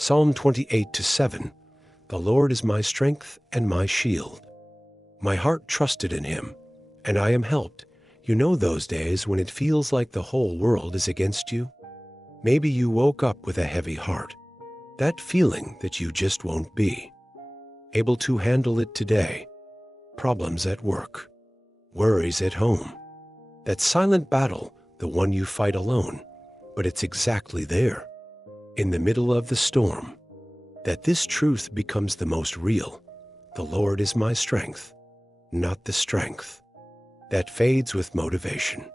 Psalm 28:7. The Lord is my strength and my shield. My heart trusted in him, and I am helped. You know those days when it feels like the whole world is against you? Maybe you woke up with a heavy heart. That feeling that you just won't be able to handle it today. Problems at work, worries at home. That silent battle, the one you fight alone, but it's exactly there, in the middle of the storm, that this truth becomes the most real. The Lord is my strength, not the strength that fades with motivation,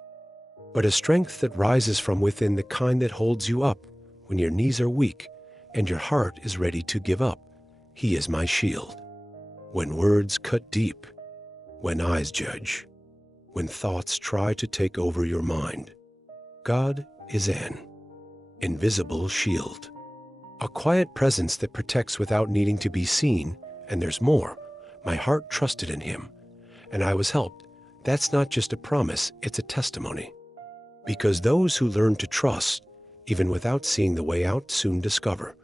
but a strength that rises from within, the kind that holds you up when your knees are weak and your heart is ready to give up. He is my shield. When words cut deep, when eyes judge, when thoughts try to take over your mind, God is an invisible shield, a quiet presence that protects without needing to be seen. And there's more. My heart trusted in him, and I was helped. That's not just a promise, it's a testimony. Because those who learn to trust, even without seeing the way out, soon discover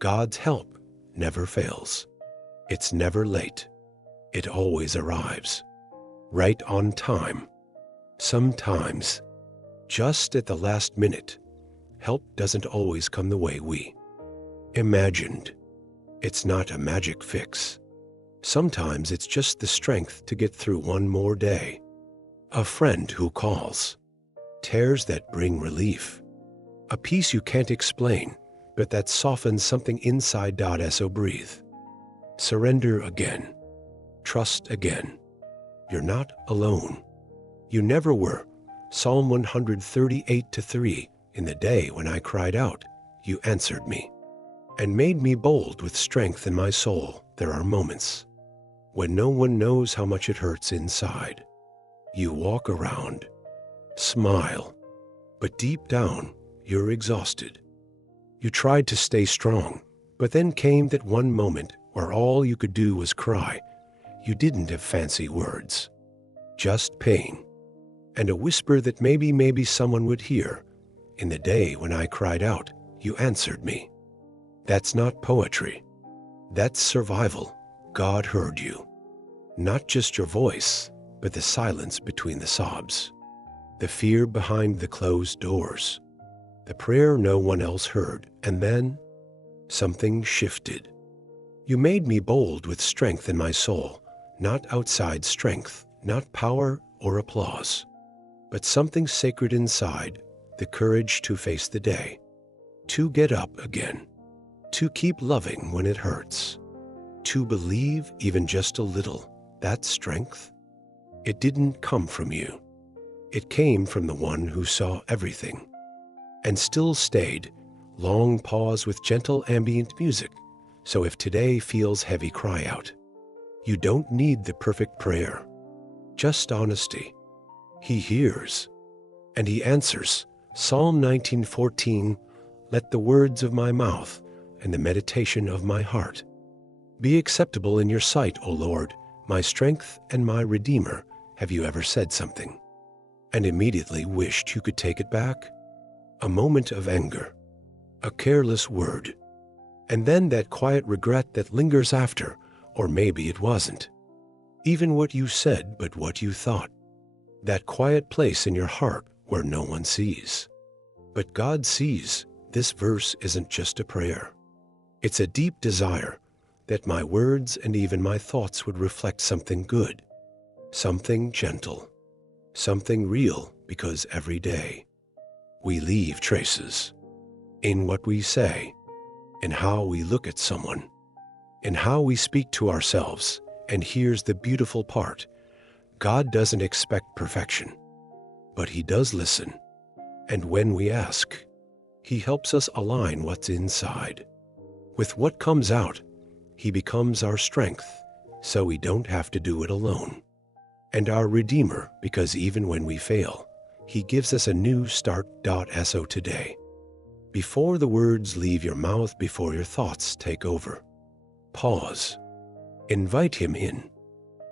God's help never fails. It's never late. It always arrives, right on time. Sometimes, just at the last minute, help doesn't always come the way we imagined. It's not a magic fix. Sometimes it's just the strength to get through one more day. A friend who calls, tears that bring relief, a peace you can't explain, but that softens something inside. So breathe. Surrender again. Trust again. You're not alone. You never were. Psalm 138:3. In the day when I cried out, you answered me and made me bold with strength in my soul. There are moments when no one knows how much it hurts inside. You walk around, smile, but deep down, you're exhausted. You tried to stay strong, but then came that one moment where all you could do was cry. You didn't have fancy words, just pain, and a whisper that maybe someone would hear. In the day when I cried out, you answered me. That's not poetry. That's survival. God heard you. Not just your voice, but the silence between the sobs, the fear behind the closed doors, the prayer no one else heard. And then something shifted. You made me bold with strength in my soul, not outside strength, not power or applause, but something sacred inside, the courage to face the day, to get up again, to keep loving when it hurts, to believe even just a little. That strength, it didn't come from you. It came from the one who saw everything and still stayed. Long pause with gentle ambient music. So if today feels heavy, cry out. You don't need the perfect prayer, just honesty. He hears and he answers. Psalm 19:14. Let the words of my mouth and the meditation of my heart be acceptable in your sight, O Lord, my strength and my Redeemer. Have you ever said something and immediately wished you could take it back? A moment of anger, a careless word, and then that quiet regret that lingers after. Or maybe it wasn't even what you said, but what you thought. That quiet place in your heart where no one sees, but God sees. This verse isn't just a prayer. It's a deep desire that my words and even my thoughts would reflect something good, something gentle, something real, because every day we leave traces in what we say, in how we look at someone, in how we speak to ourselves. And here's the beautiful part. God doesn't expect perfection, but he does listen. And when we ask, he helps us align what's inside with what comes out. He becomes our strength, so we don't have to do it alone. And our Redeemer, because even when we fail, he gives us a new start. So today, before the words leave your mouth, before your thoughts take over, pause. Invite him in.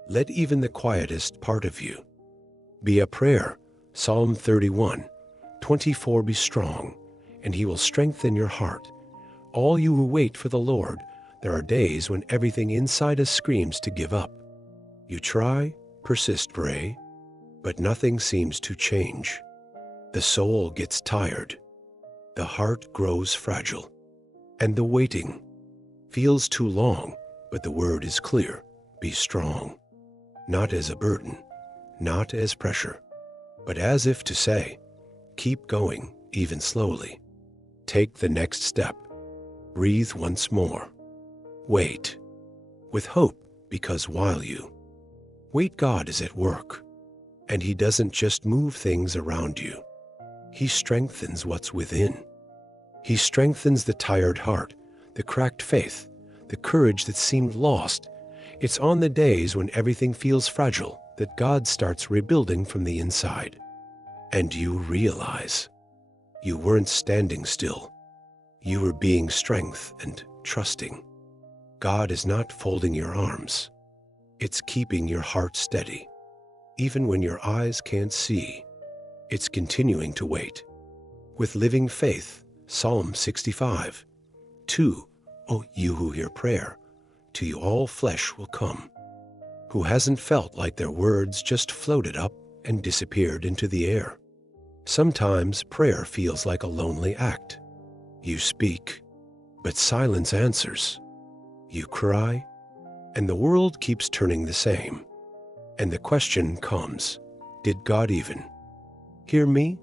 Let even the quietest part of you be a prayer. Psalm 31:24. Be strong, and he will strengthen your heart. All you who wait for the Lord, there are days when everything inside us screams to give up. You try, persist, pray, but nothing seems to change. The soul gets tired. The heart grows fragile. And the waiting feels too long, but the word is clear. Be strong. Not as a burden, not as pressure, but as if to say, keep going, even slowly. Take the next step. Breathe once more. Wait. With hope, because while you wait, God is at work. And He doesn't just move things around you. He strengthens what's within. He strengthens the tired heart, the cracked faith, the courage that seemed lost. It's on the days when everything feels fragile that God starts rebuilding from the inside. And you realize you weren't standing still. You were being strength and trusting. God is not folding your arms. It's keeping your heart steady. Even when your eyes can't see, it's continuing to wait. With living faith, Psalm 65, 2, O you who hear prayer, to you all flesh will come. Who hasn't felt like their words just floated up and disappeared into the air? Sometimes prayer feels like a lonely act. You speak, but silence answers. You cry, and the world keeps turning the same. And the question comes, did God even hear me?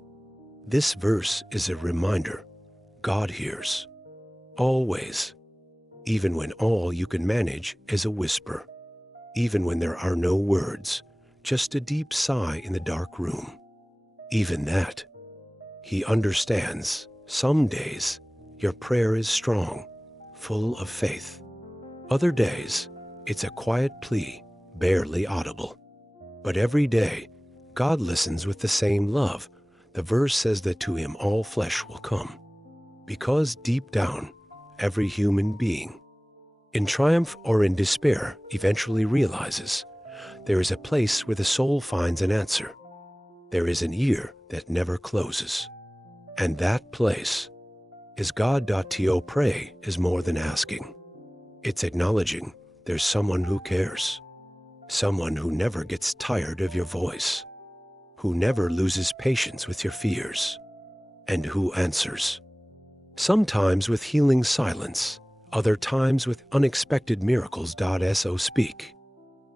This verse is a reminder. God hears. Always. Even when all you can manage is a whisper. Even when there are no words, just a deep sigh in the dark room. Even that. He understands. Some days, your prayer is strong, full of faith. Other days, it's a quiet plea, barely audible. But every day, God listens with the same love. The verse says that to Him all flesh will come. Because deep down, every human being, in triumph or in despair, eventually realizes there is a place where the soul finds an answer. There is an ear that never closes. And that place is God.to. Pray is more than asking. It's acknowledging there's someone who cares. Someone who never gets tired of your voice. Who never loses patience with your fears. And who answers. Sometimes with healing silence, other times with unexpected miracles. So speak.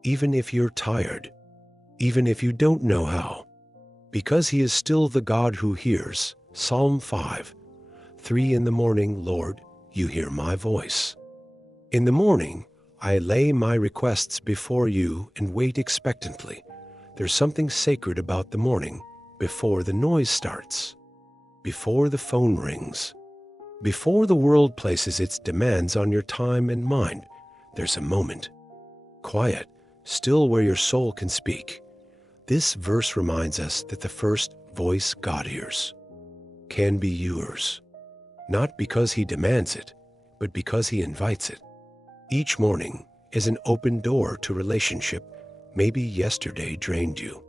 Even if you're tired, even if you don't know how, because He is still the God who hears. Psalm 5, 3 in the morning, Lord, you hear my voice. In the morning, I lay my requests before you and wait expectantly. There's something sacred about the morning, before the noise starts, before the phone rings, before the world places its demands on your time and mind. There's a moment, quiet, still, where your soul can speak. This verse reminds us that the first voice God hears can be yours, not because He demands it, but because He invites it. Each morning is an open door to relationship. Maybe yesterday drained you.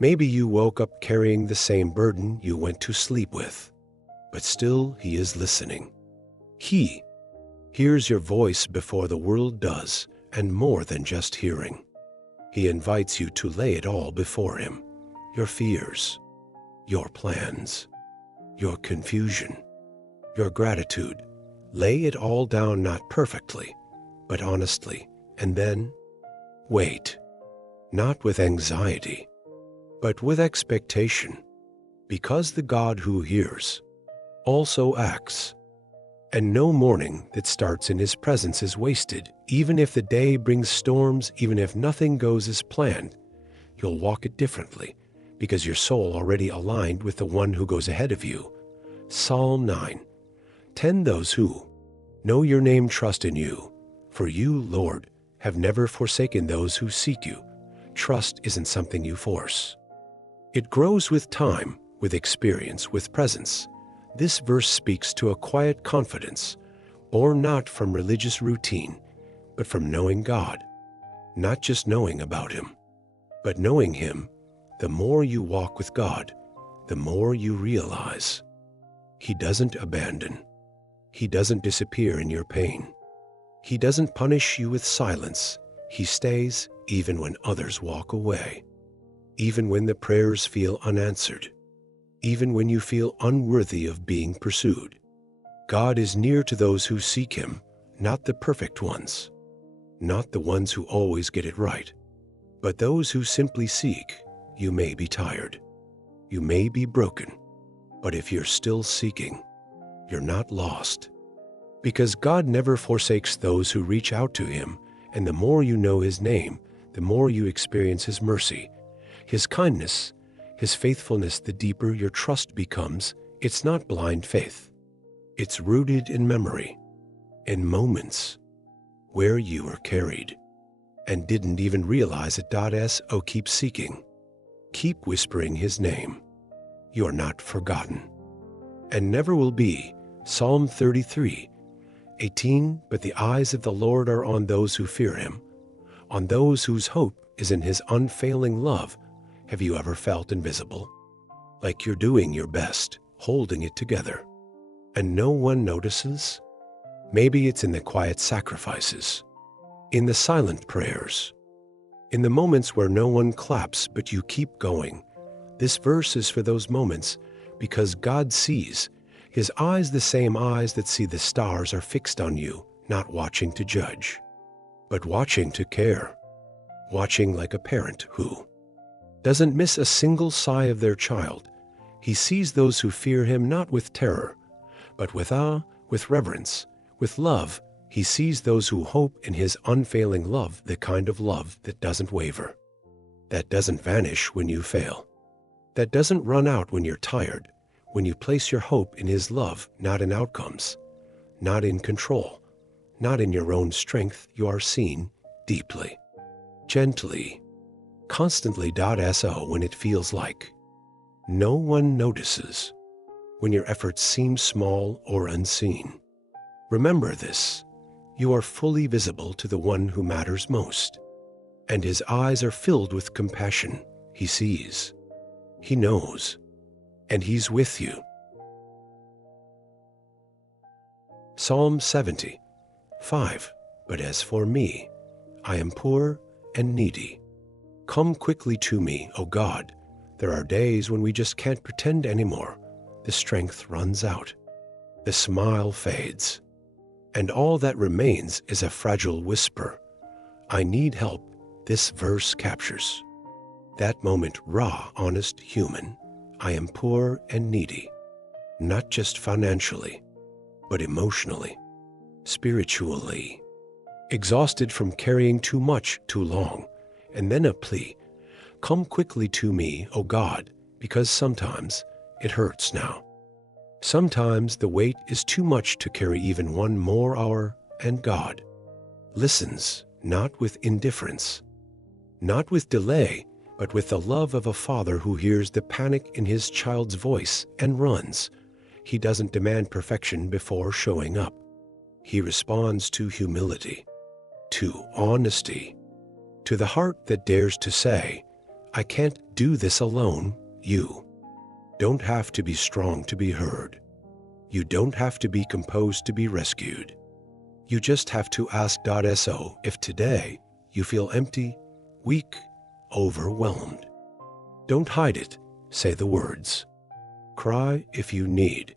Maybe you woke up carrying the same burden you went to sleep with. But still, He is listening. He hears your voice before the world does, and more than just hearing. He invites you to lay it all before Him. Your fears, your plans, your confusion, your gratitude. Lay it all down, not perfectly, but honestly, and then wait. Not with anxiety, but with expectation, because the God who hears also acts. And no morning that starts in His presence is wasted. Even if the day brings storms, even if nothing goes as planned, you'll walk it differently, because your soul already aligned with the one who goes ahead of you. Psalm 9, 10 Those who know your name trust in you. For you, Lord, have never forsaken those who seek you. Trust isn't something you force. It grows with time, with experience, with presence. This verse speaks to a quiet confidence, born not from religious routine, but from knowing God. Not just knowing about Him, but knowing Him. The more you walk with God, the more you realize He doesn't abandon. He doesn't disappear in your pain. He doesn't punish you with silence. He stays even when others walk away, even when the prayers feel unanswered, even when you feel unworthy of being pursued. God is near to those who seek Him, not the perfect ones, not the ones who always get it right, but those who simply seek. You may be tired, you may be broken, but if you're still seeking, you're not lost. Because God never forsakes those who reach out to Him, and the more you know His name, the more you experience His mercy, His kindness, His faithfulness. The deeper your trust becomes, it's not blind faith. It's rooted in memory, in moments where you were carried and didn't even realize it. So keep seeking. Keep whispering His name. You are not forgotten and never will be. Psalm 33:18. But the eyes of the Lord are on those who fear Him, on those whose hope is in His unfailing love. Have you ever felt invisible? Like you're doing your best, holding it together, and no one notices? Maybe it's in the quiet sacrifices, in the silent prayers, in the moments where no one claps but you keep going. This verse is for those moments, because God sees. His eyes, the same eyes that see the stars, are fixed on you, not watching to judge, but watching to care, watching like a parent who doesn't miss a single sigh of their child. He sees those who fear Him not with terror, but with awe, with reverence, with love. He sees those who hope in His unfailing love, the kind of love that doesn't waver, that doesn't vanish when you fail, that doesn't run out when you're tired. When you place your hope in His love, not in outcomes, not in control, not in your own strength, you are seen deeply, gently, constantly. So when it feels like no one notices, when your efforts seem small or unseen, remember this: you are fully visible to the one who matters most, and His eyes are filled with compassion. He sees, He knows, and He's with you. Psalm 70:5. But as for me, I am poor and needy. Come quickly to me, O God. There are days when we just can't pretend anymore. The strength runs out, the smile fades, and all that remains is a fragile whisper. I need help. This verse captures that moment, raw, honest, human. I am poor and needy, not just financially, but emotionally, spiritually, exhausted from carrying too much too long. And then a plea: come quickly to me, O God, because sometimes it hurts now. Sometimes the weight is too much to carry even one more hour, and God listens, not with indifference, not with delay, but with the love of a father who hears the panic in his child's voice and runs. He doesn't demand perfection before showing up. He responds to humility, to honesty, to the heart that dares to say, I can't do this alone. You don't have to be strong to be heard. You don't have to be composed to be rescued. You just have to ask. So if today you feel empty, weak, overwhelmed, don't hide it. Say the words. Cry if you need.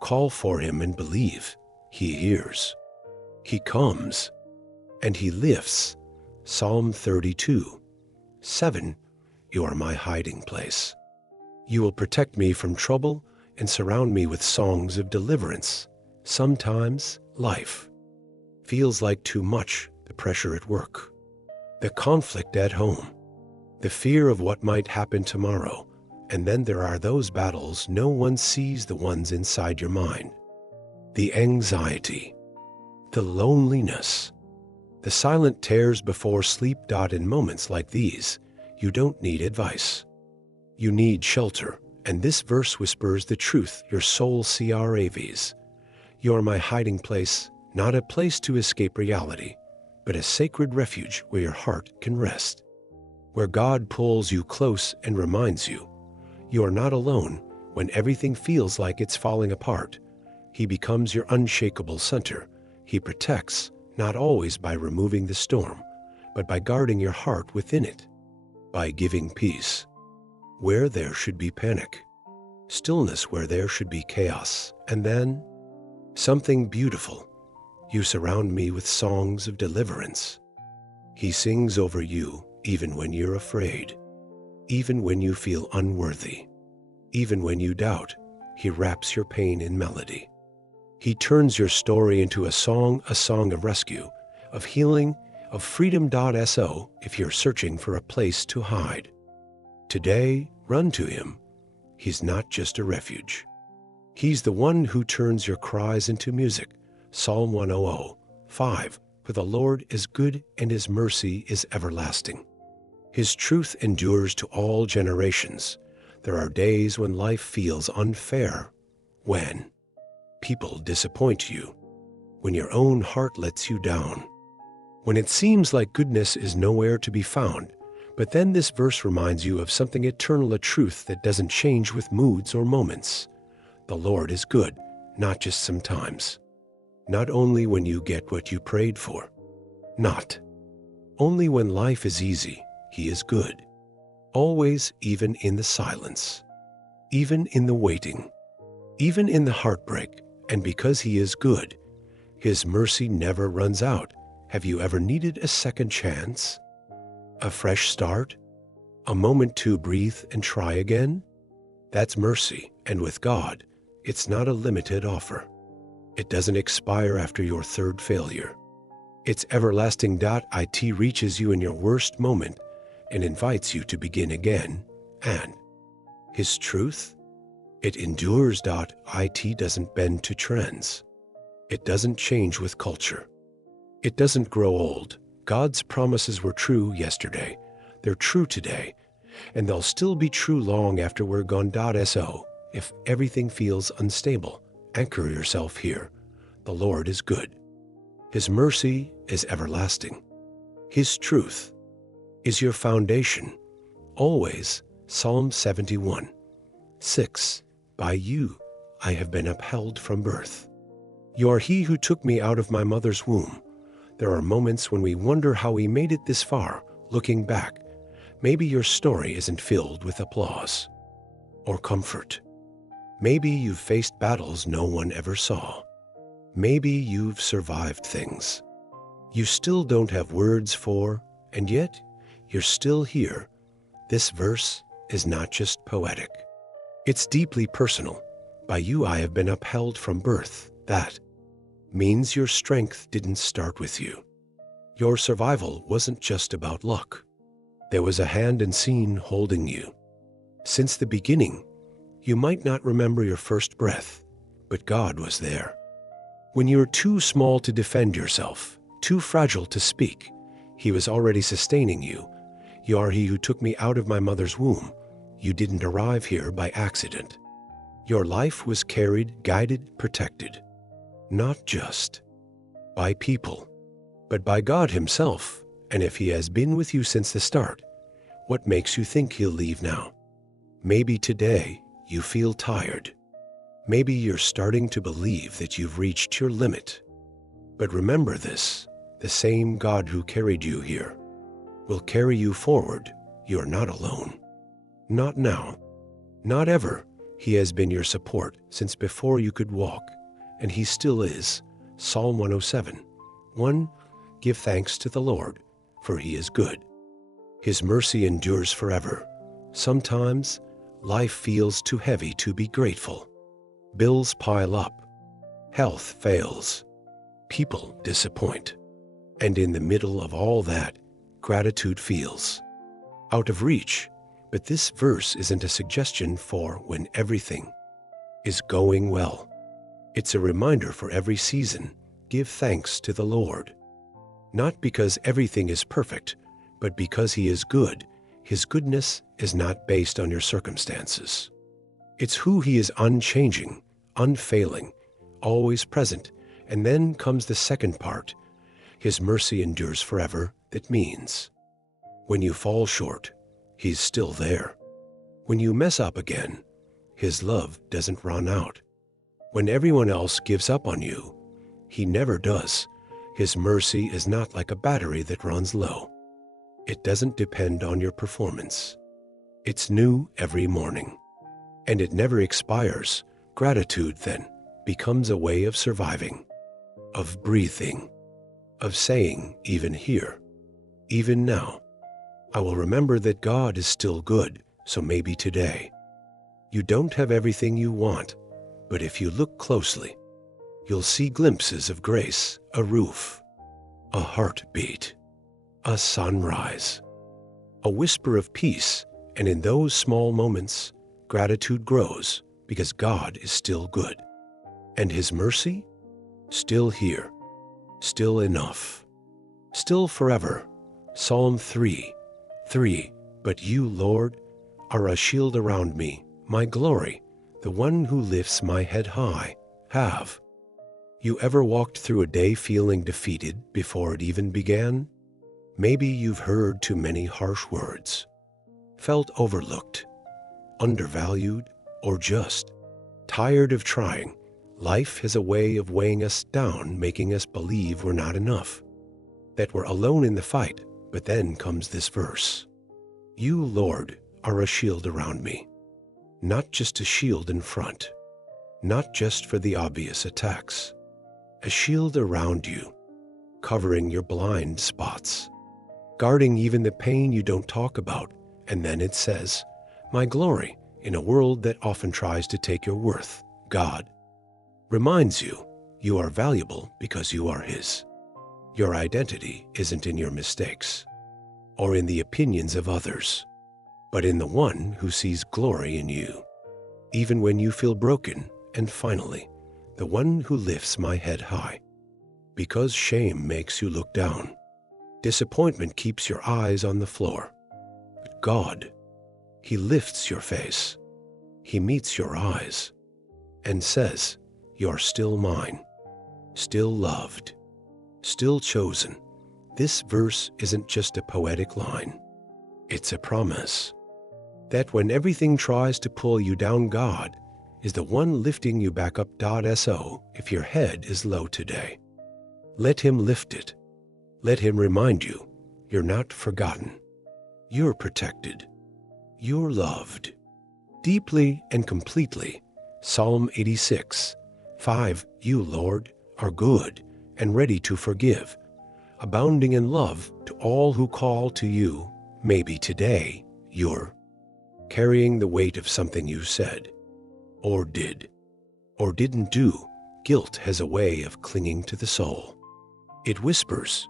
Call for Him and believe. He hears. He comes. And He lifts. Psalm 32:7. You are my hiding place. You will protect me from trouble and surround me with songs of deliverance. Sometimes life feels like too much. The pressure at work, the conflict at home, the fear of what might happen tomorrow. And then there are those battles no one sees, the ones inside your mind. The anxiety, the loneliness, the silent tears before sleep. In moments like these, you don't need advice. You need shelter. And this verse whispers the truth. Your soul craves. You are my hiding place, not a place to escape reality, but a sacred refuge where your heart can rest, where God pulls you close and reminds you, you are not alone when everything feels like it's falling apart. He becomes your unshakable center. He protects, not always by removing the storm, but by guarding your heart within it, by giving peace where there should be panic, stillness where there should be chaos, and then something beautiful. You surround me with songs of deliverance. He sings over you even when you're afraid, even when you feel unworthy, even when you doubt. He wraps your pain in melody. He turns your story into a song of rescue, of healing, of freedom. So if you're searching for a place to hide, today run to him. He's not just a refuge. He's the one who turns your cries into music. Psalm 100:5. For the Lord is good and his mercy is everlasting. His truth endures to all generations. There are days when life feels unfair, when people disappoint you, when your own heart lets you down, when it seems like goodness is nowhere to be found. But then this verse reminds you of something eternal, a truth that doesn't change with moods or moments. The Lord is good, not just sometimes. Not only when you get what you prayed for. Not only when life is easy. He is good. Always, even in the silence. Even in the waiting. Even in the heartbreak. And because he is good, his mercy never runs out. Have you ever needed a second chance? A fresh start? A moment to breathe and try again? That's mercy, and with God, it's not a limited offer. It doesn't expire after your third failure. It's everlasting. It reaches you in your worst moment and invites you to begin again. And his truth? It endures. It doesn't bend to trends. It doesn't change with culture. It doesn't grow old. God's promises were true yesterday. They're true today. And they'll still be true long after we're gone. So if everything feels unstable, anchor yourself here. The Lord is good. His mercy is everlasting. His truth is your foundation. Always. Psalm 71:6. By you I have been upheld from birth. You are he who took me out of my mother's womb. There are moments when we wonder how we made it this far. Looking back, maybe your story isn't filled with applause or comfort. Maybe you've faced battles no one ever saw. Maybe you've survived things you still don't have words for, and yet you're still here. This verse is not just poetic. It's deeply personal. By you I have been upheld from birth. That means your strength didn't start with you. Your survival wasn't just about luck. There was a hand unseen holding you. Since the beginning, you might not remember your first breath, but God was there. When you were too small to defend yourself, too fragile to speak, he was already sustaining you. You are he who took me out of my mother's womb. You didn't arrive here by accident. Your life was carried, guided, protected, not just by people, but by God himself. And if he has been with you since the start, what makes you think he'll leave now? Maybe today you feel tired. Maybe you're starting to believe that you've reached your limit. But remember this, the same God who carried you here will carry you forward. You're not alone. Not now. Not ever. He has been your support since before you could walk, and he still is. Psalm 107:1. Give thanks to the Lord, for he is good. His mercy endures forever. Sometimes life feels too heavy to be grateful. Bills pile up. Health fails. People disappoint. And in the middle of all that, gratitude feels out of reach. But this verse isn't a suggestion for when everything is going well. It's a reminder for every season. Give thanks to the Lord. Not because everything is perfect, but because he is good. His goodness is not based on your circumstances. It's who he is: unchanging, unfailing, always present. And then comes the second part. His mercy endures forever. That means when you fall short, he's still there. When you mess up again, his love doesn't run out. When everyone else gives up on you, He never does. His mercy is not like a battery that runs low. It doesn't depend on your performance. It's new every morning, and it never expires. Gratitude, then, becomes a way of surviving, of breathing, of saying, even here, even now, I will remember that God is still good. So maybe today, you don't have everything you want, but if you look closely, you'll see glimpses of grace, a roof, a heartbeat, a sunrise, a whisper of peace. And in those small moments, gratitude grows because God is still good. And His mercy? Still here, still enough, still forever. Psalm 3:3. But you, Lord, are a shield around me, my glory, the one who lifts my head high. Have you ever walked through a day feeling defeated before it even began? Maybe you've heard too many harsh words, felt overlooked, undervalued, or just tired of trying. Life has a way of weighing us down, making us believe we're not enough, that we're alone in the fight. But then comes this verse. You, Lord, are a shield around me, not just a shield in front, not just for the obvious attacks, a shield around you, covering your blind spots, guarding even the pain you don't talk about. And then it says, my glory, in a world that often tries to take your worth. God reminds you, you are valuable because you are His. Your identity isn't in your mistakes or in the opinions of others, but in the one who sees glory in you, even when you feel broken. And finally, the one who lifts my head high. Because shame makes you look down. Disappointment keeps your eyes on the floor. But God, He lifts your face. He meets your eyes and says, you're still mine, still loved, still chosen. This verse isn't just a poetic line. It's a promise that when everything tries to pull you down, God is the one lifting you back up. So if your head is low today, let Him lift it. Let Him remind you, you're not forgotten. You're protected. You're loved deeply and completely. Psalm 86:5. You, Lord, are good and ready to forgive, abounding in love to all who call to you. Maybe today you're carrying the weight of something you said, or did, or didn't do. Guilt has a way of clinging to the soul. It whispers,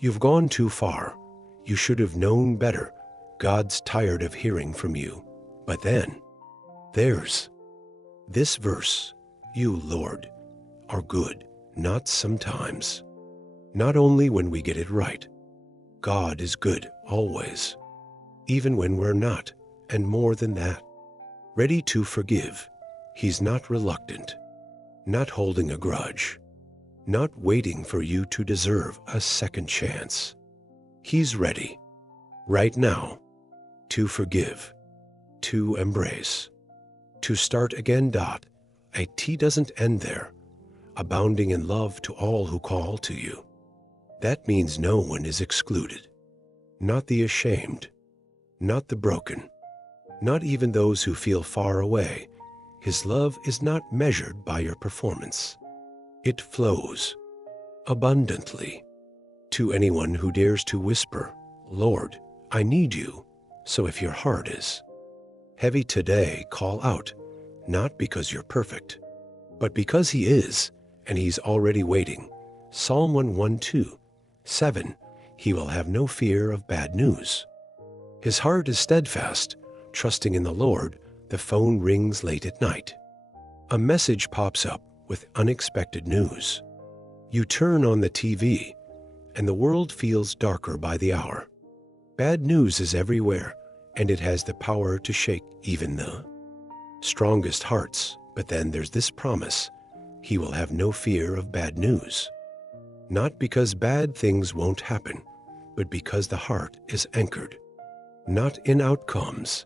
you've gone too far. You should have known better. God's tired of hearing from you. But then there's this verse. You, Lord, are good, not sometimes, not only when we get it right. God is good always, even when we're not, and more than that, ready to forgive. He's not reluctant, not holding a grudge, not waiting for you to deserve a second chance. He's ready, right now, to forgive, to embrace, to start again. It doesn't end there. Abounding in love to all who call to you. That means no one is excluded. Not the ashamed, not the broken, not even those who feel far away. His love is not measured by your performance. It flows abundantly to anyone who dares to whisper, Lord, I need you. So if your heart is heavy today, call out, not because you're perfect, but because He is, and He's already waiting. Psalm 112:7. He will have no fear of bad news. His heart is steadfast, trusting in the Lord. The phone rings late at night. A message pops up with unexpected news. You turn on the TV, and the world feels darker by the hour. Bad news is everywhere, and it has the power to shake even the strongest hearts. But then there's this promise. He will have no fear of bad news. Not because bad things won't happen, but because the heart is anchored, not in outcomes,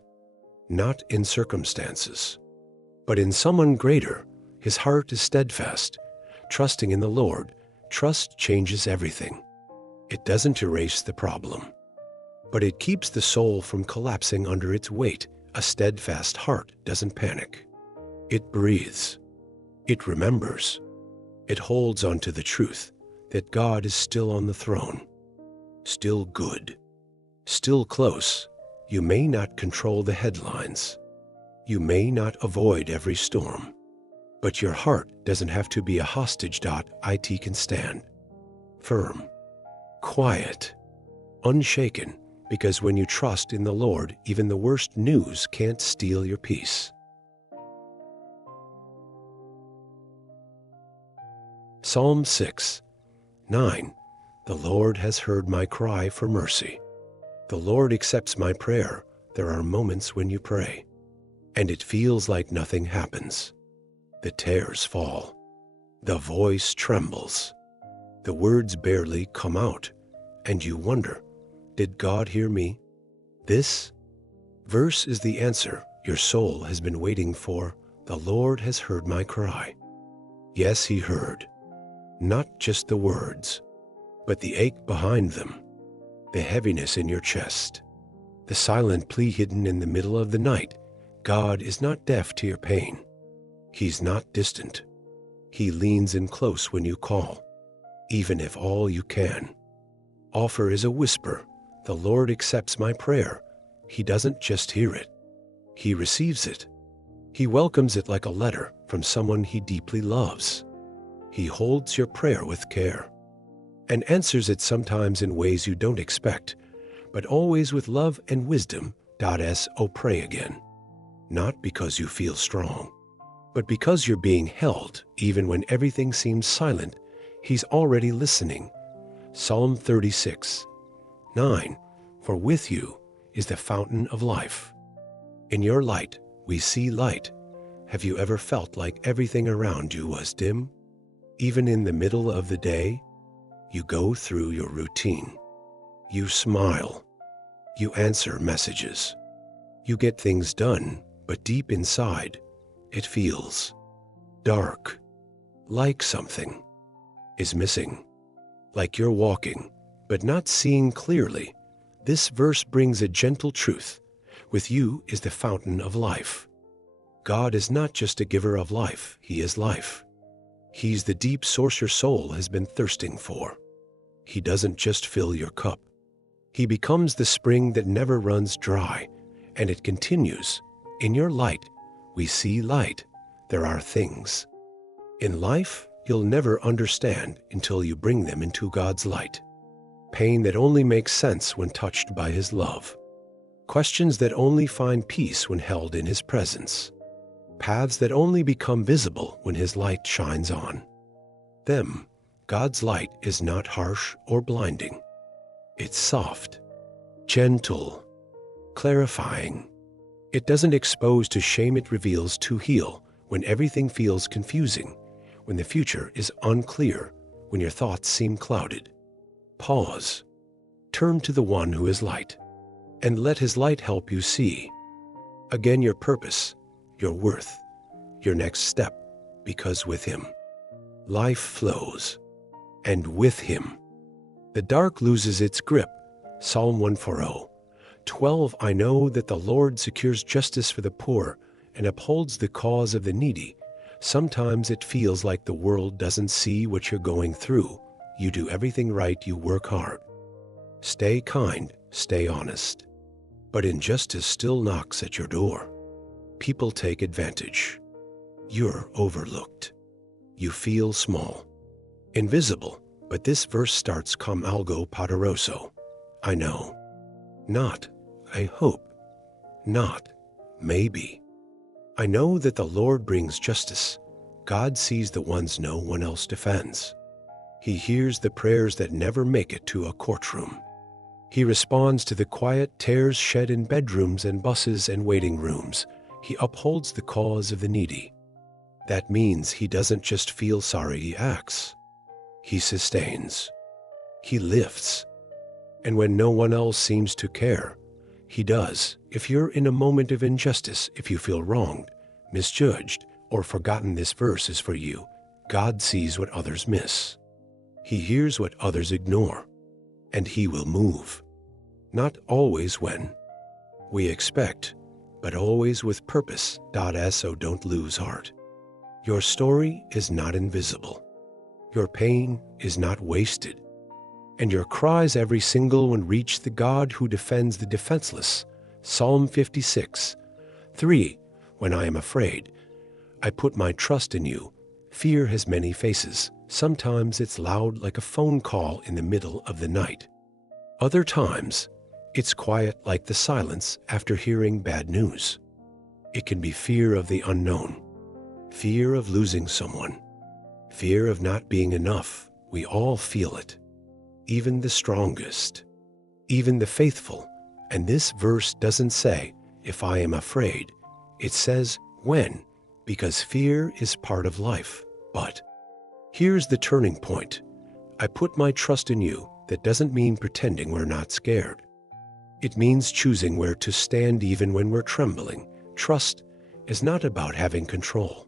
not in circumstances, but in someone greater. His heart is steadfast, trusting in the Lord. Trust changes everything. It doesn't erase the problem, but it keeps the soul from collapsing under its weight. A steadfast heart doesn't panic. It breathes. It remembers. It holds on to the truth that God is still on the throne, still good, still close. You may not control the headlines. You may not avoid every storm, but your heart doesn't have to be a hostage. It can stand firm, quiet, unshaken, because when you trust in the Lord, even the worst news can't steal your peace. Psalm 6:9. The Lord has heard my cry for mercy. The Lord accepts my prayer. There are moments when you pray, and it feels like nothing happens. The tears fall. The voice trembles. The words barely come out, and you wonder, did God hear me? This verse is the answer your soul has been waiting for. The Lord has heard my cry. Yes, He heard. Not just the words, but the ache behind them, the heaviness in your chest, the silent plea hidden in the middle of the night. God is not deaf to your pain. He's not distant. He leans in close when you call, even if all you can offer is a whisper. The Lord accepts my prayer. He doesn't just hear it. He receives it. He welcomes it like a letter from someone He deeply loves. He holds your prayer with care and answers it, sometimes in ways you don't expect, but always with love and wisdom. So pray again, not because you feel strong, but because you're being held. Even when everything seems silent, He's already listening. Psalm 36:9. For with you is the fountain of life. In your light we see light. Have you ever felt like everything around you was dim? Even in the middle of the day, you go through your routine. You smile. You answer messages. You get things done, but deep inside, it feels dark, like something is missing, like you're walking, but not seeing clearly. This verse brings a gentle truth. With you is the fountain of life. God is not just a giver of life, He is life. He's the deep source your soul has been thirsting for. He doesn't just fill your cup. He becomes the spring that never runs dry, and it continues. In your light, we see light. There are things in life you'll never understand until you bring them into God's light. Pain that only makes sense when touched by His love. Questions that only find peace when held in His presence. Paths that only become visible when His light shines on them. God's light is not harsh or blinding. It's soft, gentle, clarifying. It doesn't expose to shame, it reveals to heal. When everything feels confusing, when the future is unclear, when your thoughts seem clouded, pause. Turn to the one who is light, and let His light help you see again your purpose, your worth, your next step, because with Him, life flows, and with Him, the dark loses its grip. Psalm 140:12. I know that the Lord secures justice for the poor and upholds the cause of the needy. Sometimes it feels like the world doesn't see what you're going through. You do everything right, you work hard, stay kind, stay honest, but injustice still knocks at your door. People take advantage. You're overlooked. You feel small, invisible, but this verse starts com algo poderoso. I know. Not, I hope. Not, maybe. I know that the Lord brings justice. God sees the ones no one else defends. He hears the prayers that never make it to a courtroom. He responds to the quiet tears shed in bedrooms and buses and waiting rooms. He upholds the cause of the needy. That means He doesn't just feel sorry, He acts. He sustains. He lifts. And when no one else seems to care, He does. If you're in a moment of injustice, if you feel wronged, misjudged, or forgotten this verse is for you. God sees what others miss. He hears what others ignore, and He will move. Not always when we expect, but always with purpose. So don't lose heart. Your story is not invisible. Your pain is not wasted. And your cries, every single one, reach the God who defends the defenseless. Psalm 56:3. When I am afraid, I put my trust in you. Fear has many faces. Sometimes it's loud like a phone call in the middle of the night. Other times, it's quiet like the silence after hearing bad news. It can be fear of the unknown, fear of losing someone, fear of not being enough. We all feel it. Even the strongest, even the faithful. And this verse doesn't say, if I am afraid. It says, when, because fear is part of life. But here's the turning point. I put my trust in you. That doesn't mean pretending we're not scared. It means choosing where to stand even when we're trembling. Trust is not about having control.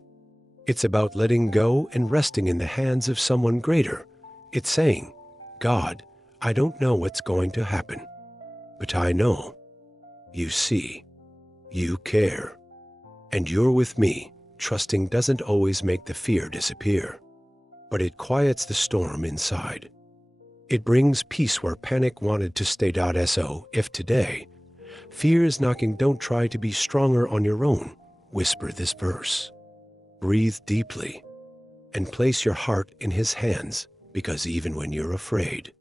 It's about letting go and resting in the hands of someone greater. It's saying, God, I don't know what's going to happen, but I know you see, you care, and you're with me. Trusting doesn't always make the fear disappear, but it quiets the storm inside. It brings peace where panic wanted to stay. So if today fear is knocking, don't try to be stronger on your own. Whisper this verse. Breathe deeply and place your heart in His hands, because even when you're afraid,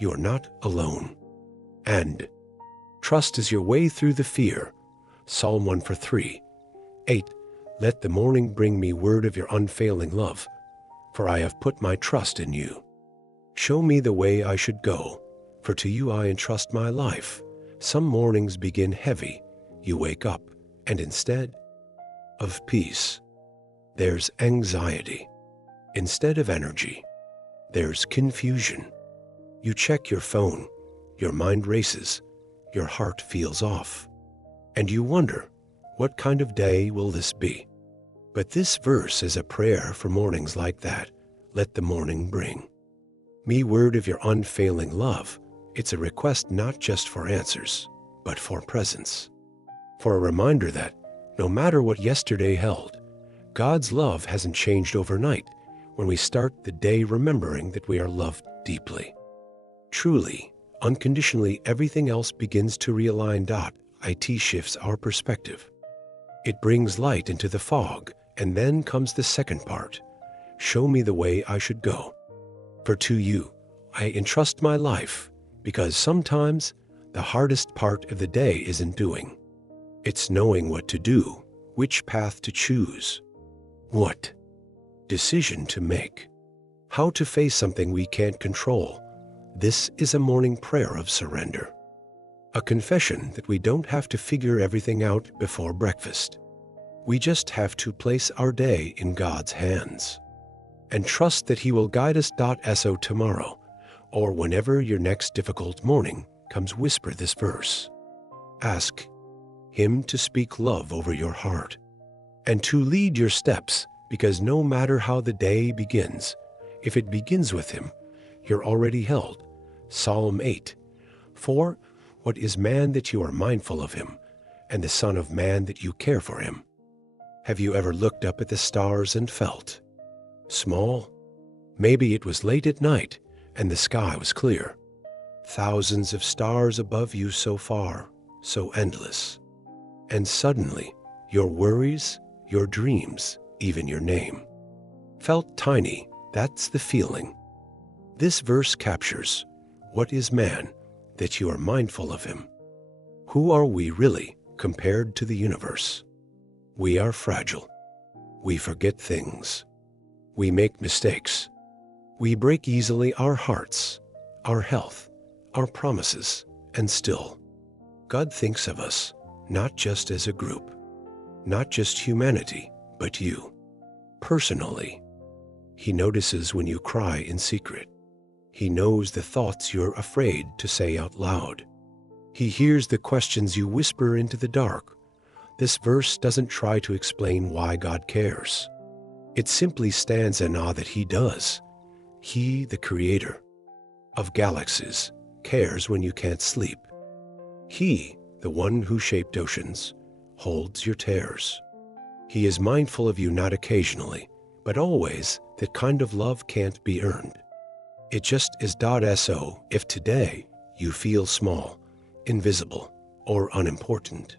you're not alone. And trust is your way through the fear. Psalm 1:3-8. Let the morning bring me word of your unfailing love, for I have put my trust in you. Show me the way I should go, for to you I entrust my life. Some mornings begin heavy. You wake up, and instead of peace, there's anxiety. Instead of energy, there's confusion. You check your phone, your mind races, your heart feels off, and you wonder, what kind of day will this be? But this verse is a prayer for mornings like that. Let the morning bring me word of your unfailing love. It's a request not just for answers, but for presence. For a reminder that, no matter what yesterday held, God's love hasn't changed overnight. When we start the day remembering that we are loved deeply, truly, unconditionally, everything else begins to realign. It shifts our perspective. It brings light into the fog, and then comes the second part. Show me the way I should go. For to you I entrust my life, because sometimes the hardest part of the day isn't doing. It's knowing what to do, which path to choose, what decision to make, how to face something we can't control. This is a morning prayer of surrender, a confession that we don't have to figure everything out before breakfast. We just have to place our day in God's hands and trust that He will guide us. So tomorrow, or whenever your next difficult morning comes, whisper this verse. Ask Him to speak love over your heart and to lead your steps, because no matter how the day begins, if it begins with Him, you're already held. Psalm 8:4. What is man that you are mindful of him, and the Son of Man that you care for him? Have you ever looked up at the stars and felt small? Maybe it was late at night and the sky was clear. Thousands of stars above you, so far, so endless. And suddenly, your worries, your dreams, even your name felt tiny. That's the feeling. This verse captures, what is man that you are mindful of him? Who are we really compared to the universe? We are fragile. We forget things. We make mistakes. We break easily our hearts, our health, our promises, and still, God thinks of us not just as a group, not just humanity, but you, personally. He notices when you cry in secret. He knows the thoughts you're afraid to say out loud. He hears the questions you whisper into the dark, This verse doesn't try to explain why God cares. It simply stands in awe that He does. He, the Creator of galaxies, cares when you can't sleep. He, the one who shaped oceans, holds your tears. He is mindful of you not occasionally, but always. That kind of love can't be earned. It just is. So if today you feel small, invisible, or unimportant,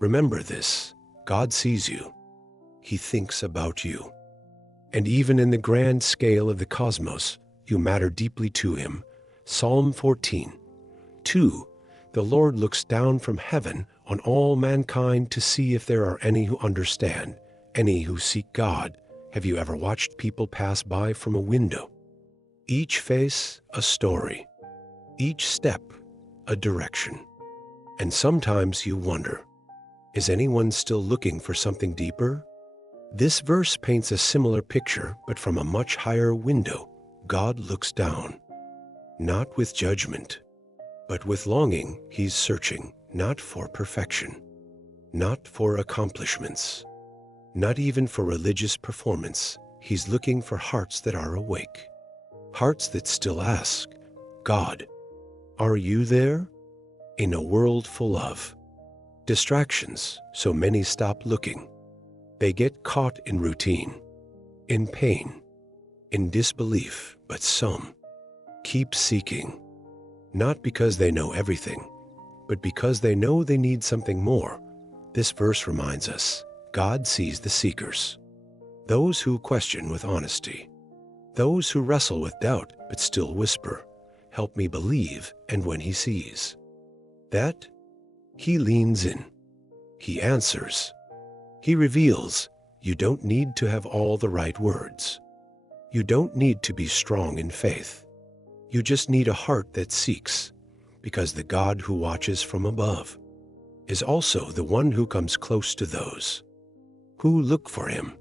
remember this: God sees you. He thinks about you. And even in the grand scale of the cosmos, you matter deeply to Him. Psalm 14:2. The Lord looks down from heaven on all mankind to see if there are any who understand, any who seek God. Have you ever watched people pass by from a window? Each face a story, each step a direction. And sometimes you wonder, is anyone still looking for something deeper? This verse paints a similar picture, but from a much higher window. God looks down, not with judgment, but with longing. He's searching, not for perfection, not for accomplishments, not even for religious performance. He's looking for hearts that are awake, hearts that still ask, God, are you there? In a world full of distractions, so many stop looking. They get caught in routine, in pain, in disbelief, but some keep seeking, not because they know everything, but because they know they need something more. This verse reminds us, God sees the seekers, those who question with honesty, those who wrestle with doubt but still whisper, help me believe. And when He sees that, He leans in, He answers, He reveals. You don't need to have all the right words. You don't need to be strong in faith. You just need a heart that seeks, because the God who watches from above is also the one who comes close to those who look for Him.